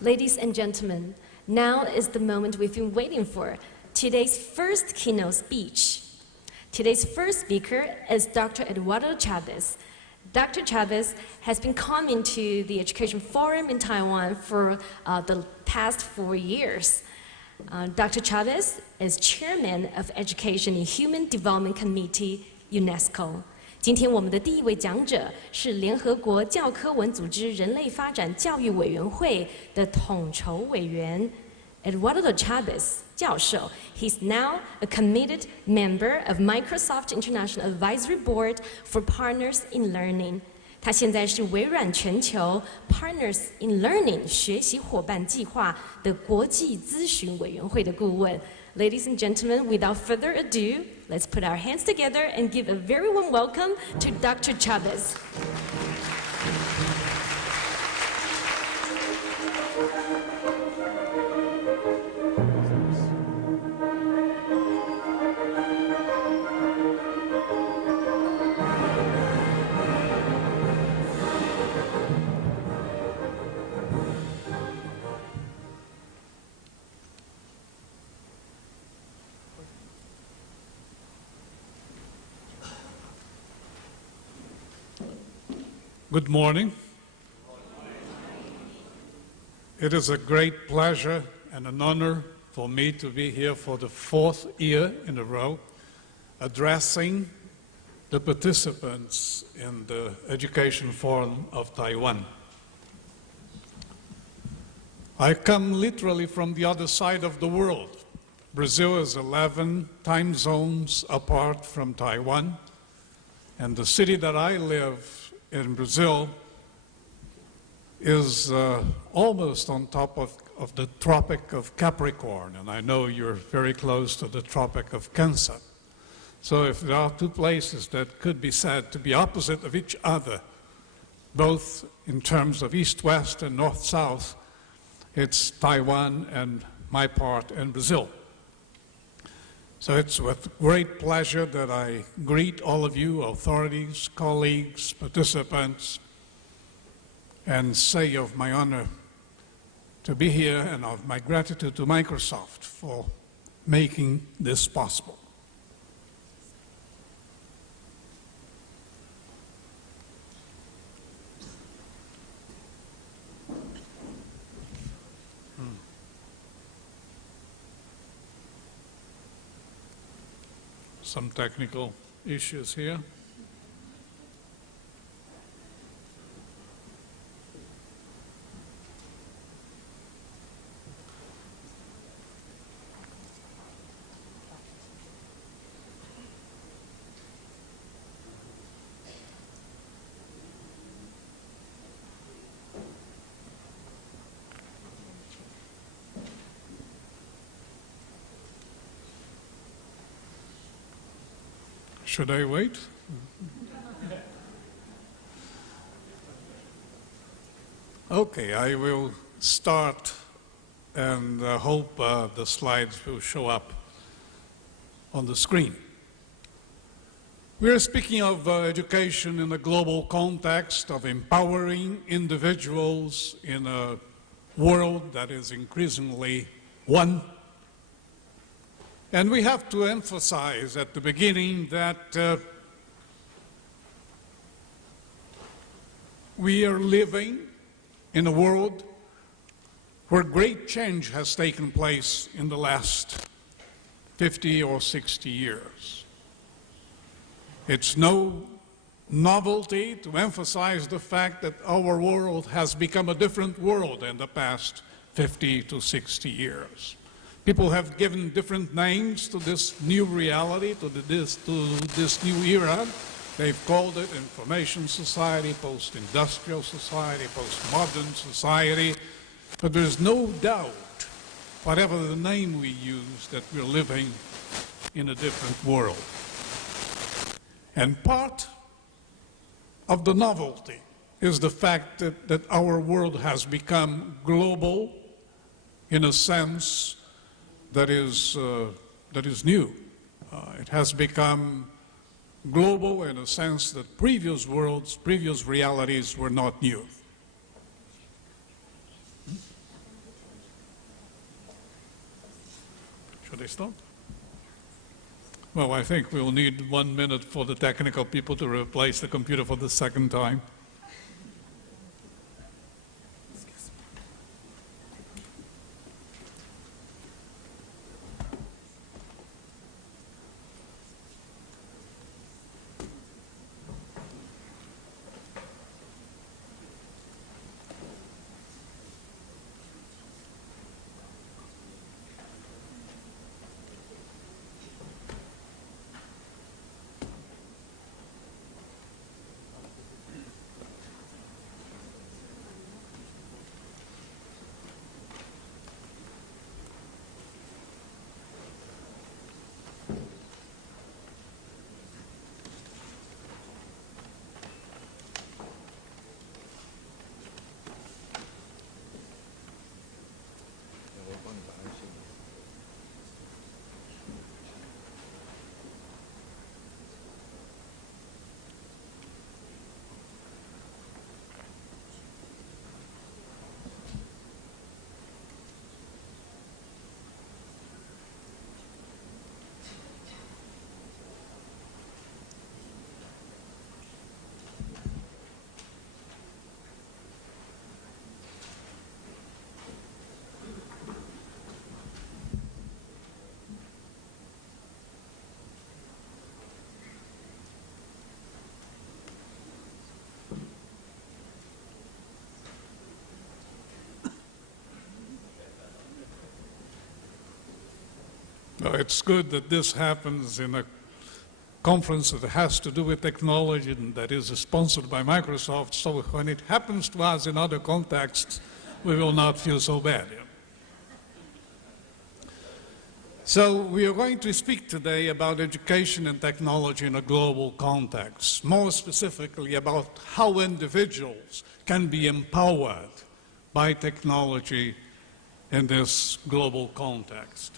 Ladies and gentlemen, now is the moment we've been waiting for, today's first keynote speech. Today's first speaker is Dr. Eduardo CHAVES. Dr. CHAVES has been coming to the Education Forum in Taiwan for the past 4 years. Dr. CHAVES is Chairman of Education and Human Development Committee, UNESCO. 今天我们的第一位讲者是联合国教科文组织人类发展教育委员会的统筹委员 Eduardo CHAVES 教授。He's now a committed member of Microsoft International Advisory Board for Partners in Learning. 他现在是微软全球 Partners in Learning 学习伙伴计划的国际咨询委员会的顾问。Ladies and gentlemen, without further ado, let's put our hands together and give a very warm welcome to Dr. CHAVES. Good morning. It is a great pleasure and an honor for me to be here for the 4th year in a row, addressing the participants in the Education Forum of Taiwan. I come literally from the other side of the world. Brazil is 11 time zones apart from Taiwan, and the city that I live in Brazil is almost on top of the Tropic of Capricorn, and I know you're very close to the Tropic of Cancer. So if there are two places that could be said to be opposite of each other, both in terms of east-west and north-south, it's Taiwan and my part in Brazil. So it's with great pleasure that I greet all of you, authorities, colleagues, participants, and say of my honor to be here and of my gratitude to Microsoft for making this possible. Some technical issues here. Should I wait? Okay, I will start and hope the slides will show up on the screen. We are speaking of education in a global context of empowering individuals in a world that is increasingly one. And we have to emphasize at the beginning that we are living in a world where great change has taken place in the last 50 or 60 years. It's no novelty to emphasize the fact that our world has become a different world in the past 50 to 60 years. People have given different names to this new reality, to this new era. They've called it information society, post-industrial society, post-modern society. But there's no doubt, whatever the name we use, that we're living in a different world. And part of the novelty is the fact that our world has become global in a sense that is new. It has become global in a sense that previous worlds, previous realities were not new. Should I start? Well, I think we'll need 1 minute for the technical people to replace the computer for the second time. Well, it's good that this happens in a conference that has to do with technology and that is sponsored by Microsoft, so when it happens to us in other contexts, we will not feel so bad. So we are going to speak today about education and technology in a global context, more specifically about how individuals can be empowered by technology in this global context.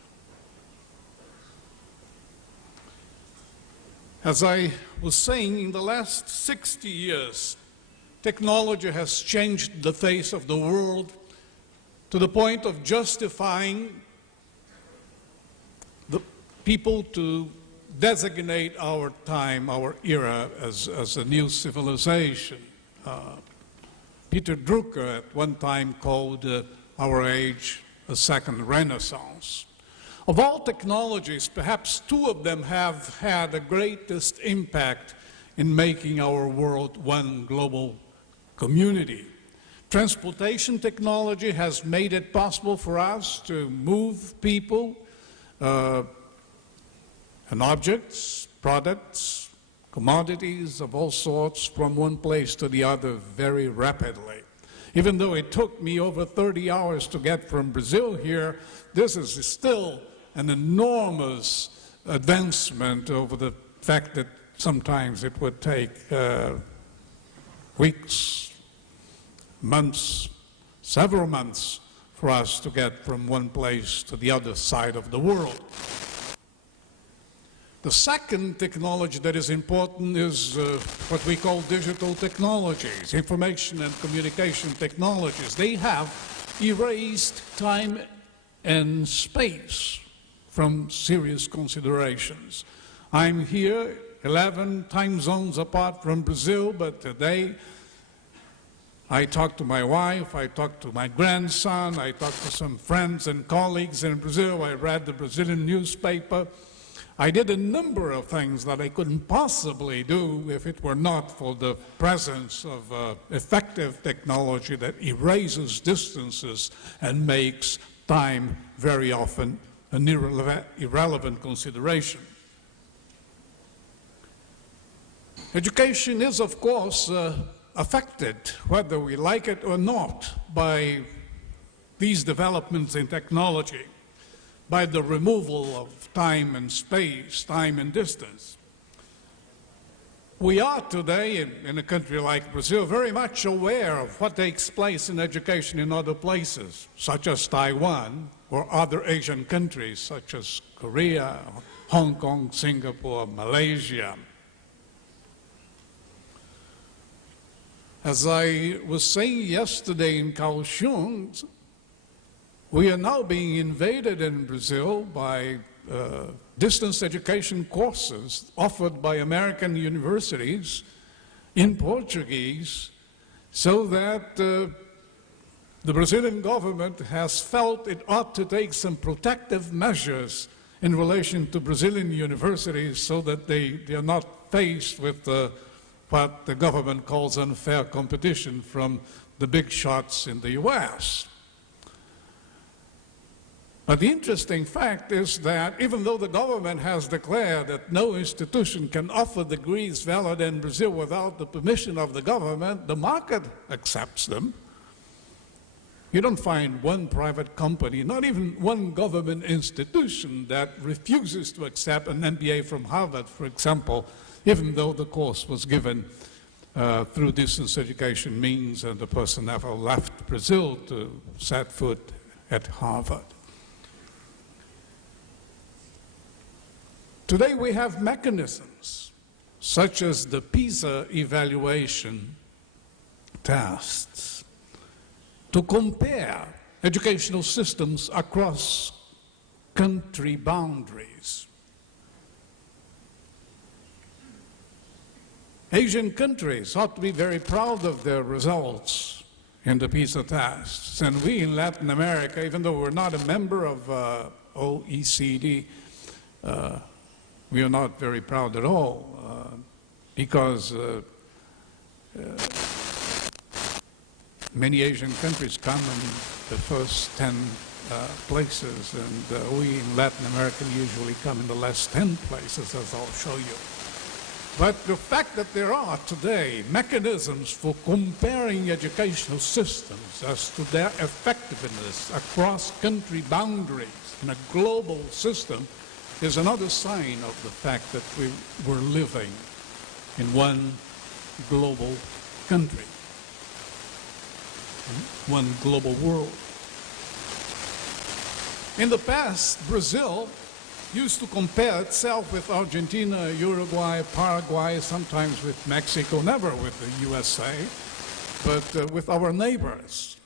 As I was saying, in the last 60 years, technology has changed the face of the world to the point of justifying the people to designate our time, our era, as a new civilization. Peter Drucker at one time called our age a second Renaissance. Of all technologies, perhaps two of them have had the greatest impact in making our world one global community. Transportation technology has made it possible for us to move people and objects, products, commodities of all sorts from one place to the other very rapidly. Even though it took me over 30 hours to get from Brazil here, this is still an enormous advancement over the fact that sometimes it would take weeks, months, several months for us to get from one place to the other side of the world. The second technology that is important is what we call digital technologies, information and communication technologies. They have erased time and space from serious considerations. I'm here 11 time zones apart from Brazil, but today I talked to my wife, I talked to my grandson, I talked to some friends and colleagues in Brazil, I read the Brazilian newspaper. I did a number of things that I couldn't possibly do if it were not for the presence of effective technology that erases distances and makes time very often an irrelevant consideration. Education is, of course, affected, whether we like it or not, by these developments in technology, by the removal of time and space, time and distance. We are today, in a country like Brazil, very much aware of what takes place in education in other places, such as Taiwan, or other Asian countries, such as Korea, Hong Kong, Singapore, Malaysia. As I was saying yesterday in Kaohsiung, We are now being invaded in Brazil by distance education courses offered by American universities in Portuguese, so that the Brazilian government has felt it ought to take some protective measures in relation to Brazilian universities so that they are not faced with what the government calls unfair competition from the big shots in the US. But the interesting fact is that even though the government has declared that no institution can offer degrees valid in Brazil without the permission of the government, the market accepts them. You don't find one private company, not even one government institution, that refuses to accept an MBA from Harvard, for example, even though the course was given through distance education means and the person never left Brazil to set foot at Harvard. Today we have mechanisms such as the PISA evaluation tests to compare educational systems across country boundaries. Asian countries ought to be very proud of their results in the PISA tests, and we in Latin America, even though we're not a member of OECD, we are not very proud at all because many Asian countries come in the first 10 places, and we in Latin America usually come in the last 10 places, as I'll show you. But the fact that there are today mechanisms for comparing educational systems as to their effectiveness across country boundaries in a global system is another sign of the fact that we're living in one global country, one global world. In the past, Brazil used to compare itself with Argentina, Uruguay, Paraguay, sometimes with Mexico, never with the USA, but with our neighbors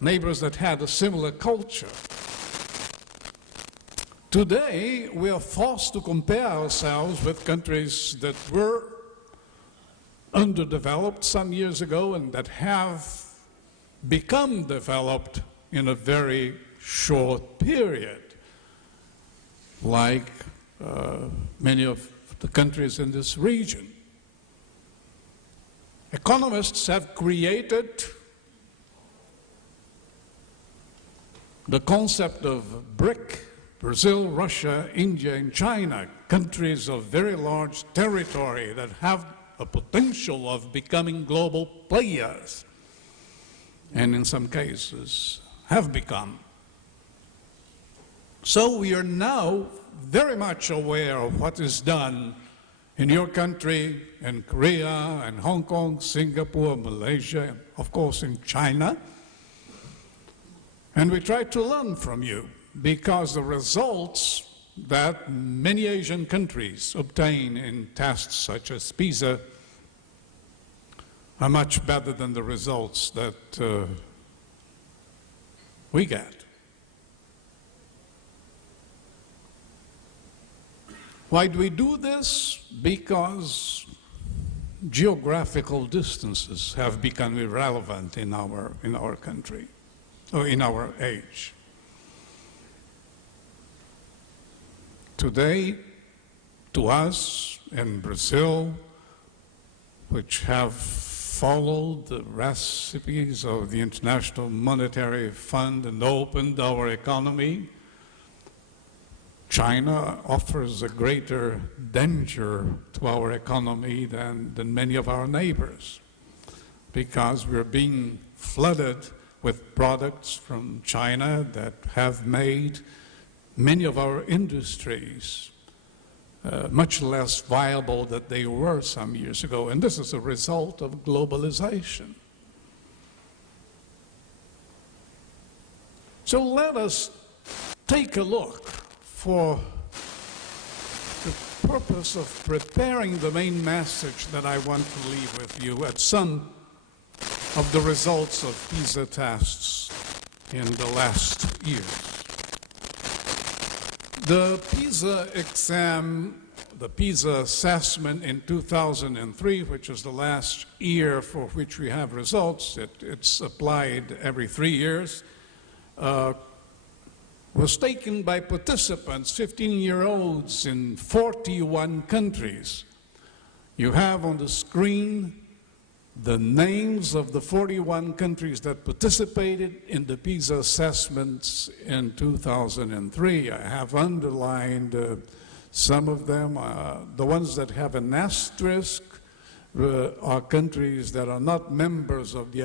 that had a similar culture. Today, we are forced to compare ourselves with countries that were underdeveloped some years ago and that have become developed in a very short period, like many of the countries in this region. Economists have created the concept of BRIC: Brazil, Russia, India, and China, countries of very large territory that have a potential of becoming global players, and in some cases have become. So we are now very much aware of what is done in your country, in Korea, and Hong Kong, Singapore, Malaysia, and of course in China. And we try to learn from you, because the results that many Asian countries obtain in tests such as PISA are much better than the results that we get. Why do we do this? Because geographical distances have become irrelevant in our country, or in our age. Today, to us in Brazil, which have followed the recipes of the International Monetary Fund and opened our economy, China offers a greater danger to our economy than many of our neighbors, because we're being flooded with products from China that have made many of our industries much less viable than they were some years ago. And this is a result of globalization. So let us take a look, for the purpose of preparing the main message that I want to leave with you, at some of the results of PISA tests in the last years. The PISA exam, the PISA assessment in 2003, which is the last year for which we have results, it's applied every 3 years, was taken by participants, 15-year-olds in 41 countries. You have on the screen the names of the 41 countries that participated in the PISA assessments in 2003. I have underlined some of them. The ones that have an asterisk are countries that are not members of the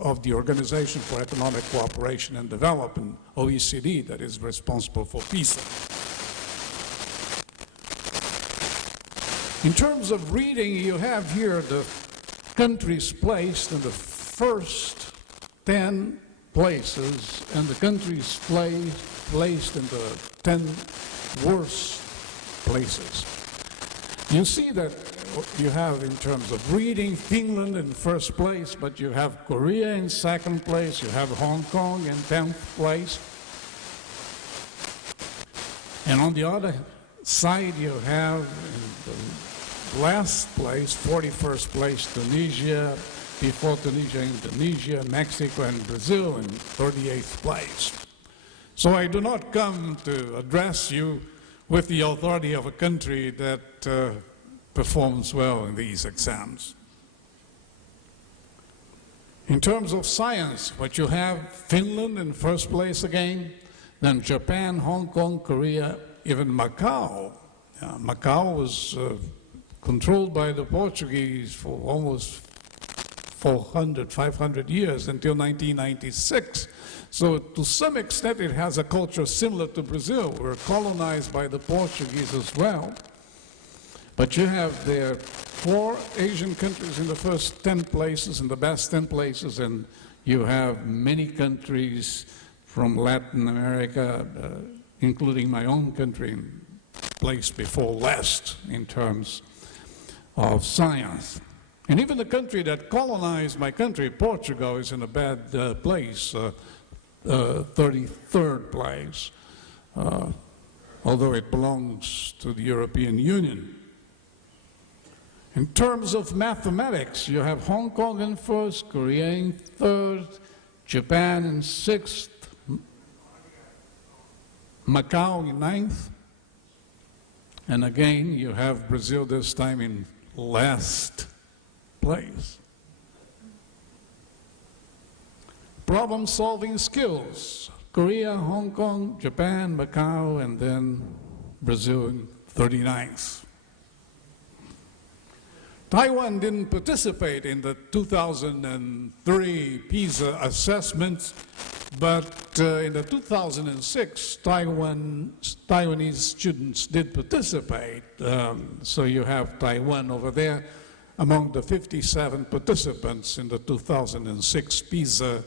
of the Organization for Economic Cooperation and Development, OECD, that is responsible for PISA. In terms of reading, you have here the countries placed in the first 10 places and the countries placed in the 10 worst places. You see that you have, in terms of reading, Finland in first place, but you have Korea in second place, you have Hong Kong in 10th place. And on the other side, you have in the last place, 41st place, Tunisia, before Tunisia, Indonesia, Mexico, and Brazil in 38th place. So I do not come to address you with the authority of a country that performs well in these exams. In terms of science, what you have, Finland in first place again, then Japan, Hong Kong, Korea, even Macau. Macau was controlled by the Portuguese for almost 400, 500 years until 1996. So to some extent it has a culture similar to Brazil. We're colonized by the Portuguese as well. But you have there 4 Asian countries in the first 10 places, in the best 10 places, and you have many countries from Latin America, including my own country, placed before last in terms of science. And even the country that colonized my country, Portugal, is in a bad place, 33rd place, although it belongs to the European Union. In terms of mathematics, you have Hong Kong in first, Korea in third, Japan in sixth, Macau in ninth, and again you have Brazil this time in last place. Problem-solving skills, Korea, Hong Kong, Japan, Macau, and then Brazil in 39th. Taiwan didn't participate in the 2003 PISA assessments, but in the 2006 Taiwanese students did participate. So you have Taiwan over there among the 57 participants in the 2006 PISA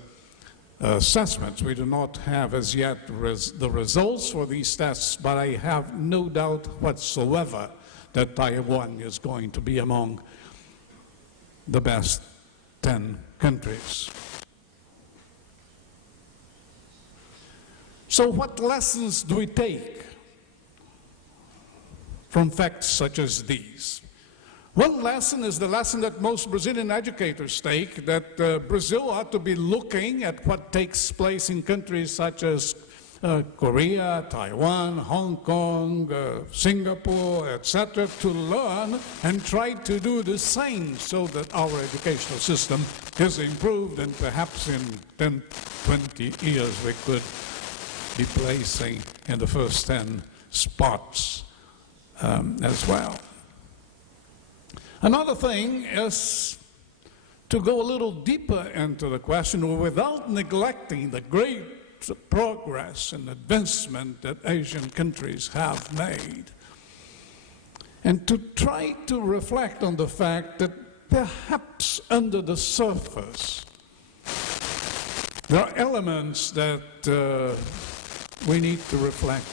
assessments. We do not have as yet the results for these tests, but I have no doubt whatsoever that Taiwan is going to be among the best 10 countries. So what lessons do we take from facts such as these? One lesson is the lesson that most Brazilian educators take, that Brazil ought to be looking at what takes place in countries such as Korea, Taiwan, Hong Kong, Singapore, etc., to learn and try to do the same so that our educational system is improved, and perhaps in 10, 20 years we could be placing in the first 10 spots as well. Another thing is to go a little deeper into the question without neglecting the great progress and advancement that Asian countries have made, and to try to reflect on the fact that perhaps under the surface there are elements that we need to reflect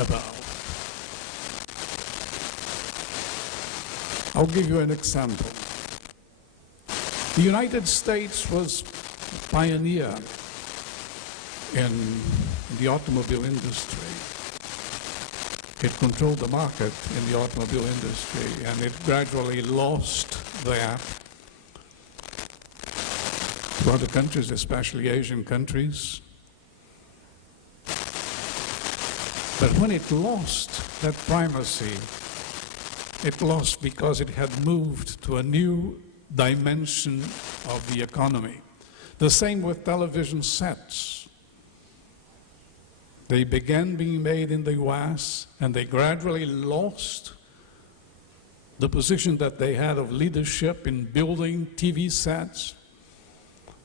about. I'll give you an example. The United States was pioneer in the automobile industry. It controlled the market in the automobile industry, and it gradually lost that to other countries, especially Asian countries. But when it lost that primacy, it lost because it had moved to a new dimension of the economy. The same with television sets. They began being made in the US, and they gradually lost the position that they had of leadership in building TV sets.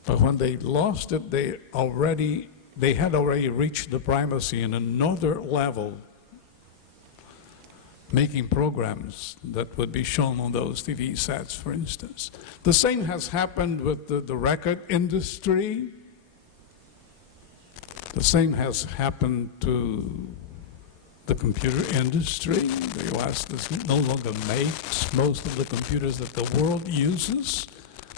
But when they lost it, they had already reached the primacy in another level, making programs that would be shown on those TV sets, for instance. The same has happened with the record industry. The same has happened to the computer industry. The US no longer makes most of the computers that the world uses,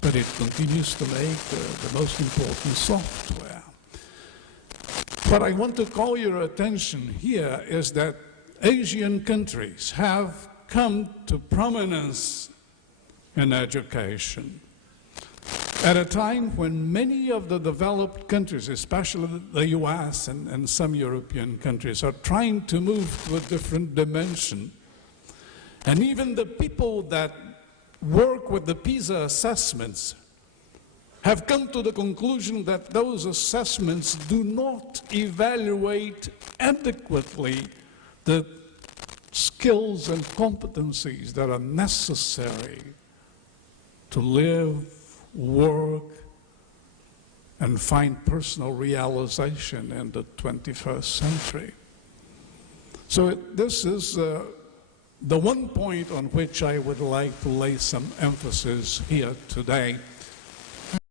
but it continues to make the most important software. What I want to call your attention here is that Asian countries have come to prominence in education at a time when many of the developed countries, especially the US and some European countries, are trying to move to a different dimension. And even the people that work with the PISA assessments have come to the conclusion that those assessments do not evaluate adequately the skills and competencies that are necessary to live, work, and find personal realization in the 21st century. So this is the one point on which I would like to lay some emphasis here today.